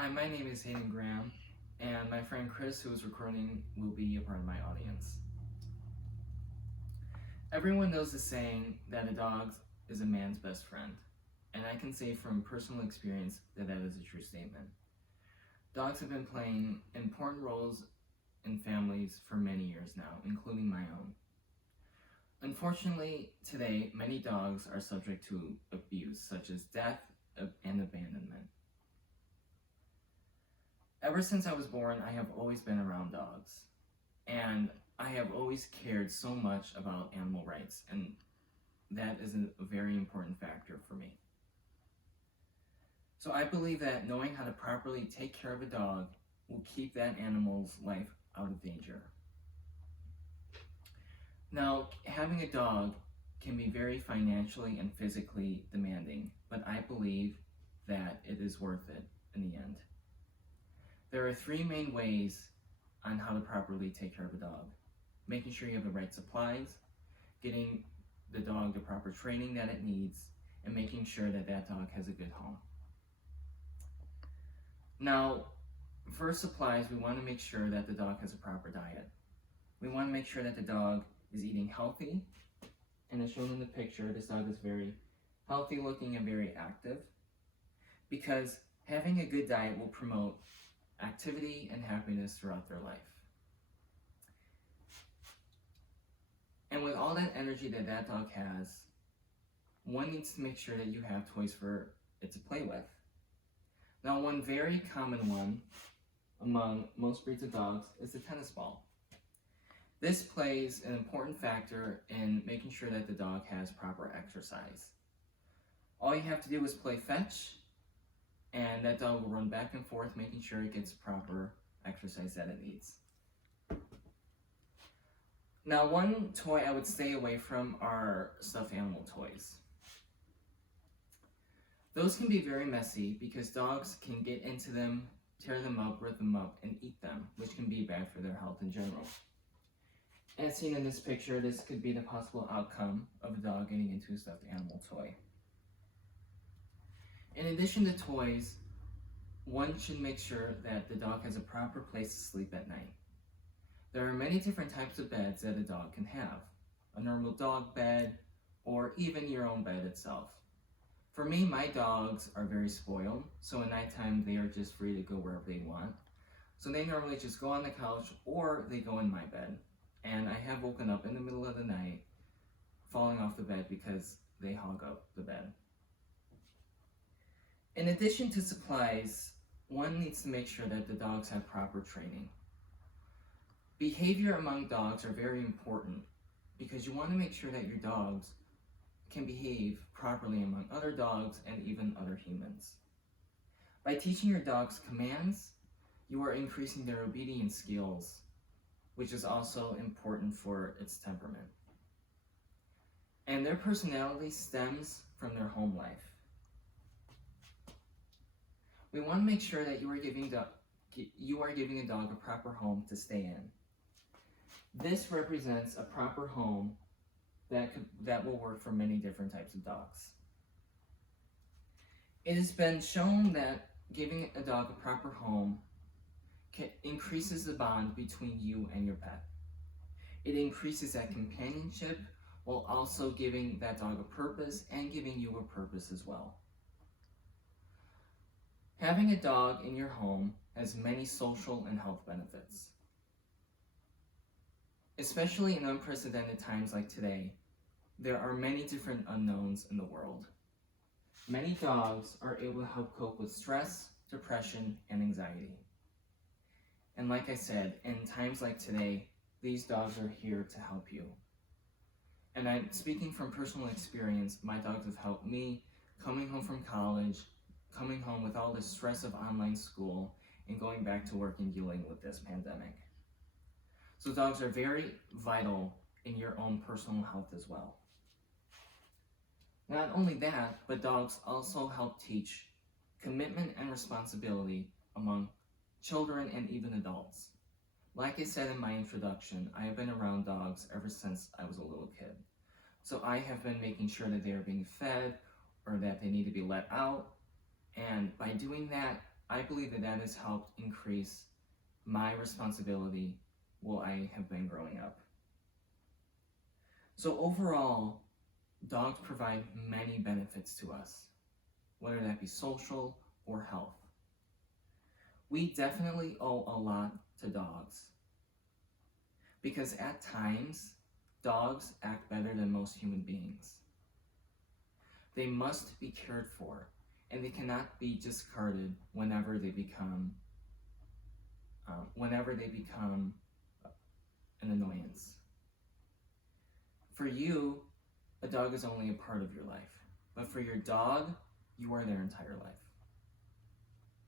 Hi, my name is Hayden Graham, and my friend Chris, who is recording, will be a part of my audience. Everyone knows the saying that a dog is a man's best friend, and I can say from personal experience that that is a true statement. Dogs have been playing important roles in families for many years now, including my own. Unfortunately, today, many dogs are subject to abuse, such as death and abandonment. Ever since I was born, I have always been around dogs, and I have always cared so much about animal rights, and that is a very important factor for me. So I believe that knowing how to properly take care of a dog will keep that animal's life out of danger. Now, having a dog can be very financially and physically demanding, but I believe that it is worth it in the end. There are three main ways on how to properly take care of a dog. Making sure you have the right supplies, getting the dog the proper training that it needs, and making sure that that dog has a good home. Now, for supplies, we want to make sure that the dog has a proper diet. We want to make sure that the dog is eating healthy, and as shown in the picture, this dog is very healthy looking and very active, because having a good diet will promote activity and happiness throughout their life. And with all that energy that that dog has, one needs to make sure that you have toys for it to play with. Now, one very common one among most breeds of dogs is the tennis ball. This plays an important factor in making sure that the dog has proper exercise. All you have to do is play fetch, and that dog will run back and forth, making sure it gets proper exercise that it needs. Now, one toy I would stay away from are stuffed animal toys. Those can be very messy because dogs can get into them, tear them up, rip them up, and eat them, which can be bad for their health in general. As seen in this picture, this could be the possible outcome of a dog getting into a stuffed animal toy. In addition to toys, one should make sure that the dog has a proper place to sleep at night. There are many different types of beds that a dog can have. A normal dog bed, or even your own bed itself. For me, my dogs are very spoiled, so at nighttime they are just free to go wherever they want. So they normally just go on the couch or they go in my bed. And I have woken up in the middle of the night falling off the bed because they hog up the bed. In addition to supplies, one needs to make sure that the dogs have proper training. Behavior among dogs are very important because you want to make sure that your dogs can behave properly among other dogs and even other humans. By teaching your dogs commands, you are increasing their obedience skills, which is also important for its temperament. And their personality stems from their home life. We want to make sure that you are giving a dog a proper home to stay in. This represents a proper home that will work for many different types of dogs. It has been shown that giving a dog a proper home increases the bond between you and your pet. It increases that companionship while also giving that dog a purpose and giving you a purpose as well. Having a dog in your home has many social and health benefits. Especially in unprecedented times like today, there are many different unknowns in the world. Many dogs are able to help cope with stress, depression, and anxiety. And like I said, in times like today, these dogs are here to help you. And I'm speaking from personal experience. My dogs have helped me coming home from college, coming home with all the stress of online school, and going back to work and dealing with this pandemic. So dogs are very vital in your own personal health as well. Not only that, but dogs also help teach commitment and responsibility among children and even adults. Like I said in my introduction, I have been around dogs ever since I was a little kid. So I have been making sure that they are being fed or that they need to be let out. And by doing that, I believe that has helped increase my responsibility while I have been growing up. So overall, dogs provide many benefits to us, whether that be social or health. We definitely owe a lot to dogs, because at times, dogs act better than most human beings. They must be cared for, and they cannot be discarded whenever they become an annoyance. For you, a dog is only a part of your life, but for your dog, you are their entire life.